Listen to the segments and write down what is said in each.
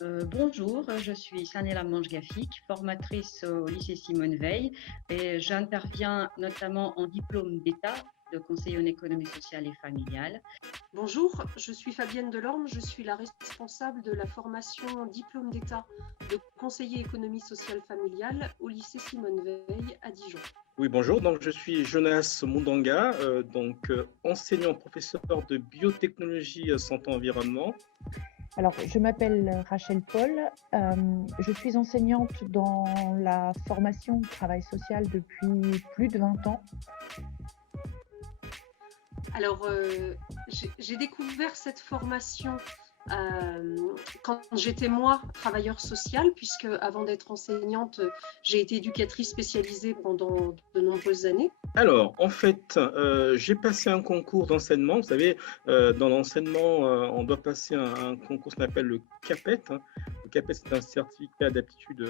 Bonjour, je suis Sanela Mange-Gafik, formatrice au lycée Simone Veil et j'interviens notamment en diplôme d'État de conseiller en économie sociale et familiale. Bonjour, je suis Fabienne Delorme, je suis la responsable de la formation diplôme d'État de conseiller économie sociale familiale au lycée Simone Veil à Dijon. Oui, bonjour. Donc, je suis Jonas Mundanga, enseignant professeur de biotechnologie santé environnement. Alors, je m'appelle Rachel Paul, je suis enseignante dans la formation de travail social depuis plus de 20 ans. Alors, j'ai découvert cette formation quand j'étais moi travailleur social, puisque avant d'être enseignante, j'ai été éducatrice spécialisée pendant de nombreuses années. Alors, en fait, j'ai passé un concours d'enseignement. Vous savez, dans l'enseignement, on doit passer un concours qu'on appelle le CAPET. Le CAPET, c'est un certificat d'aptitude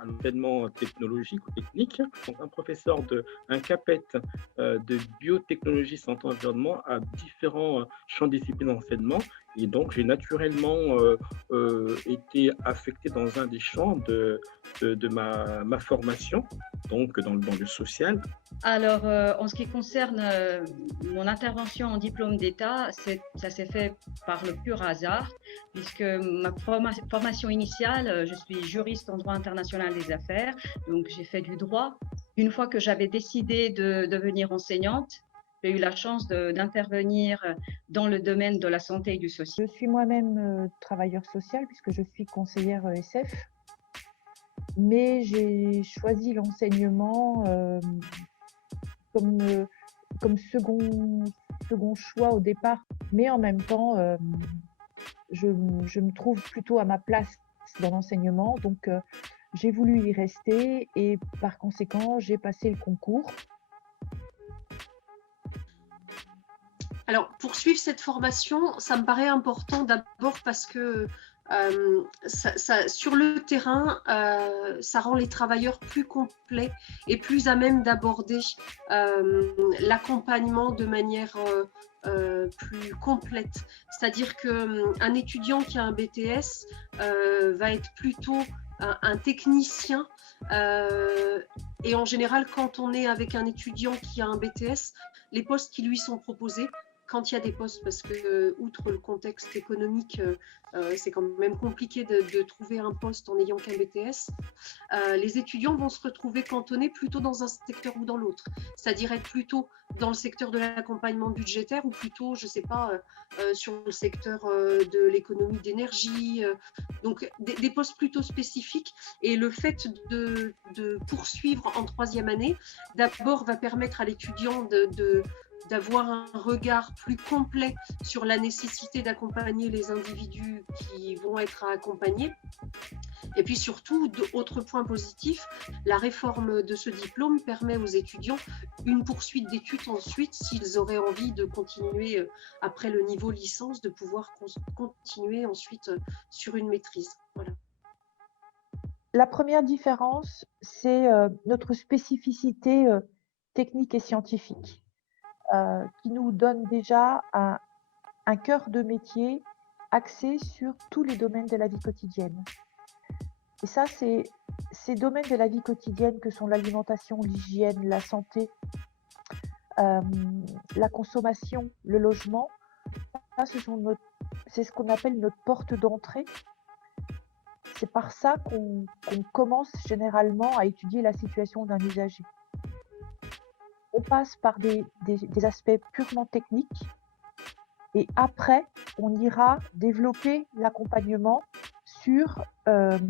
à l'enseignement technologique ou technique. Donc, un CAPET de biotechnologie santé environnement a différents champs de discipline d'enseignement. Et donc, j'ai naturellement été affecté dans un des champs de ma formation, donc dans le social. Alors, en ce qui concerne mon intervention en diplôme d'État, ça s'est fait par le pur hasard, puisque ma formation initiale, je suis juriste en droit international des affaires, donc j'ai fait du droit. Une fois que j'avais décidé de devenir enseignante, j'ai eu la chance d'intervenir dans le domaine de la santé et du social. Je suis moi-même travailleur social puisque je suis conseillère ESF, mais j'ai choisi l'enseignement comme second choix au départ. Mais en même temps, je me trouve plutôt à ma place dans l'enseignement, donc j'ai voulu y rester et par conséquent, j'ai passé le concours. Alors, pour suivre cette formation, ça me paraît important d'abord parce que sur le terrain, ça rend les travailleurs plus complets et plus à même d'aborder l'accompagnement de manière plus complète. C'est-à-dire qu'un étudiant qui a un BTS va être plutôt un technicien. Et en général, quand on est avec un étudiant qui a un BTS, les postes qui lui sont proposés, quand il y a des postes, parce que outre le contexte économique, c'est quand même compliqué de trouver un poste en n'ayant qu'un BTS, les étudiants vont se retrouver cantonnés plutôt dans un secteur ou dans l'autre, c'est-à-dire être plutôt dans le secteur de l'accompagnement budgétaire ou plutôt, je ne sais pas, sur le secteur de l'économie d'énergie, donc des postes plutôt spécifiques. Et le fait de poursuivre en troisième année, d'abord va permettre à l'étudiant d'avoir un regard plus complet sur la nécessité d'accompagner les individus qui vont être accompagnés. Et puis surtout, autre point positif, la réforme de ce diplôme permet aux étudiants une poursuite d'études ensuite, s'ils auraient envie de continuer après le niveau licence, de pouvoir continuer ensuite sur une maîtrise. Voilà. La première différence, c'est notre spécificité technique et scientifique. Qui nous donne déjà un cœur de métier axé sur tous les domaines de la vie quotidienne. Et ça, ces domaines de la vie quotidienne que sont l'alimentation, l'hygiène, la santé, la consommation, le logement, ça, c'est ce qu'on appelle notre porte d'entrée. C'est par ça qu'on commence généralement à étudier la situation d'un usager. On passe par des aspects purement techniques et après, on ira développer l'accompagnement sur un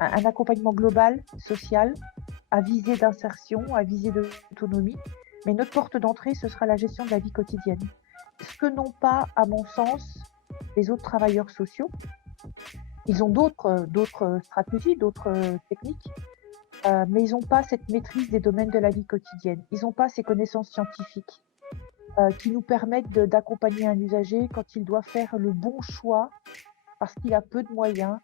accompagnement global, social, à visée d'insertion, à visée d'autonomie. Mais notre porte d'entrée, ce sera la gestion de la vie quotidienne. Ce que n'ont pas, à mon sens, les autres travailleurs sociaux. Ils ont d'autres stratégies, d'autres techniques. Mais ils n'ont pas cette maîtrise des domaines de la vie quotidienne. Ils n'ont pas ces connaissances scientifiques qui nous permettent d'accompagner un usager quand il doit faire le bon choix parce qu'il a peu de moyens.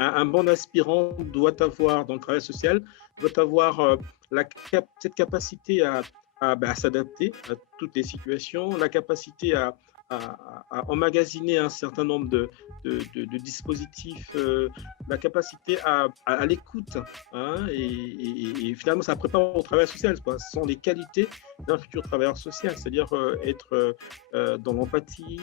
Un bon aspirant doit avoir, dans le travail social, doit avoir cette capacité à s'adapter à toutes les situations, la capacité à à emmagasiner un certain nombre de dispositifs, la capacité à l'écoute, hein, et finalement, ça prépare au travail social, quoi. Ce sont les qualités d'un futur travailleur social, c'est-à-dire être dans l'empathie,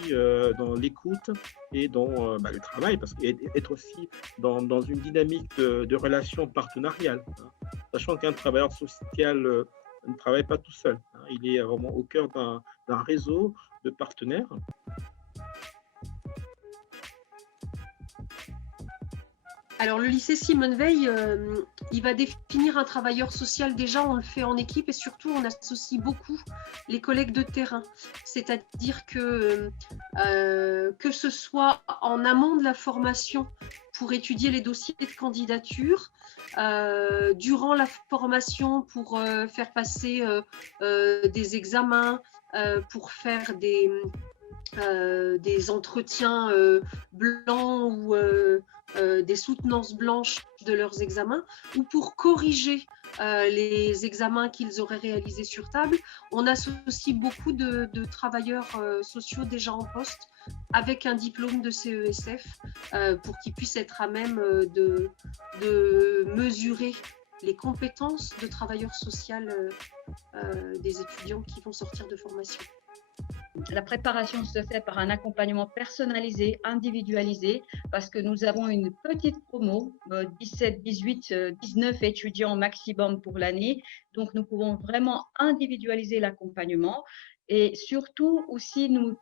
dans l'écoute et dans le travail, parce qu'être aussi dans une dynamique de relation partenariale, hein, sachant qu'un travailleur social ne travaille pas tout seul, hein, il est vraiment au cœur d'un réseau de partenaires. Alors, le lycée Simone Veil, il va définir un travailleur social. Déjà, on le fait en équipe et surtout, on associe beaucoup les collègues de terrain. C'est-à-dire que ce soit en amont de la formation pour étudier les dossiers de candidature, durant la formation pour faire passer des examens, pour faire des entretiens blancs ou des soutenances blanches de leurs examens, ou pour corriger les examens qu'ils auraient réalisés sur table. On associe beaucoup de travailleurs sociaux déjà en poste avec un diplôme de CESF pour qu'ils puissent être à même de mesurer les compétences de travailleurs sociaux des étudiants qui vont sortir de formation. La préparation se fait par un accompagnement personnalisé, individualisé, parce que nous avons une petite promo, 17, 18, 19 étudiants maximum pour l'année. Donc, nous pouvons vraiment individualiser l'accompagnement. Et surtout aussi, nous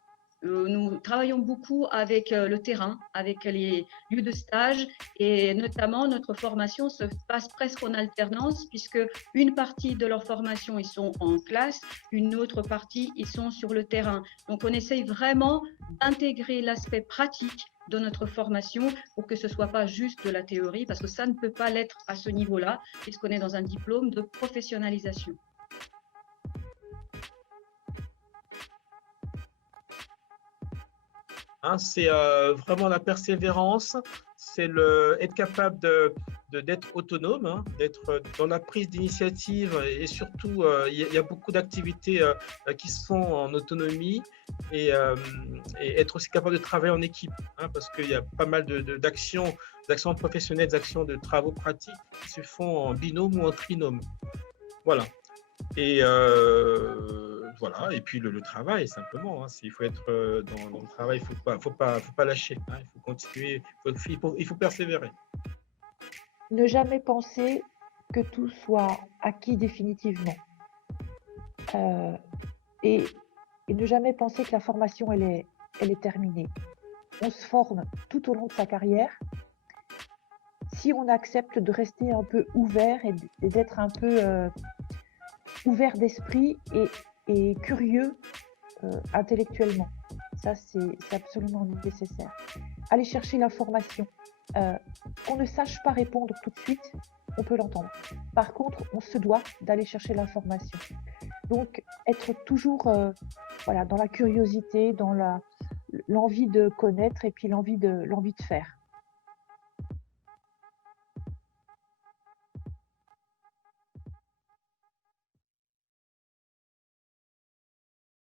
travaillons beaucoup avec le terrain, avec les lieux de stage, et notamment notre formation se passe presque en alternance, puisque une partie de leur formation, ils sont en classe, une autre partie, ils sont sur le terrain. Donc, on essaye vraiment d'intégrer l'aspect pratique de notre formation pour que ce ne soit pas juste de la théorie, parce que ça ne peut pas l'être à ce niveau-là, puisqu'on est dans un diplôme de professionnalisation. Hein, c'est vraiment la persévérance, c'est être capable d'être autonome, hein, d'être dans la prise d'initiative, et surtout, il y a beaucoup d'activités qui se font en autonomie, et être aussi capable de travailler en équipe, hein, parce qu'il y a pas mal d'actions professionnelles, d'actions de travaux pratiques qui se font en binôme ou en trinôme. Voilà. Et voilà, et puis le travail, simplement, hein, il faut être dans le travail, il faut pas lâcher, hein, il faut continuer, il faut persévérer. Ne jamais penser que tout soit acquis définitivement. Et ne jamais penser que la formation, elle est terminée. On se forme tout au long de sa carrière. Si on accepte de rester un peu ouvert et d'être un peu ouvert d'esprit et curieux intellectuellement. Ça, c'est absolument nécessaire. Aller chercher l'information. Qu'on ne sache pas répondre tout de suite, on peut l'entendre. Par contre, on se doit d'aller chercher l'information. Donc, être toujours voilà, dans la curiosité, dans l'envie de connaître et puis l'envie de faire.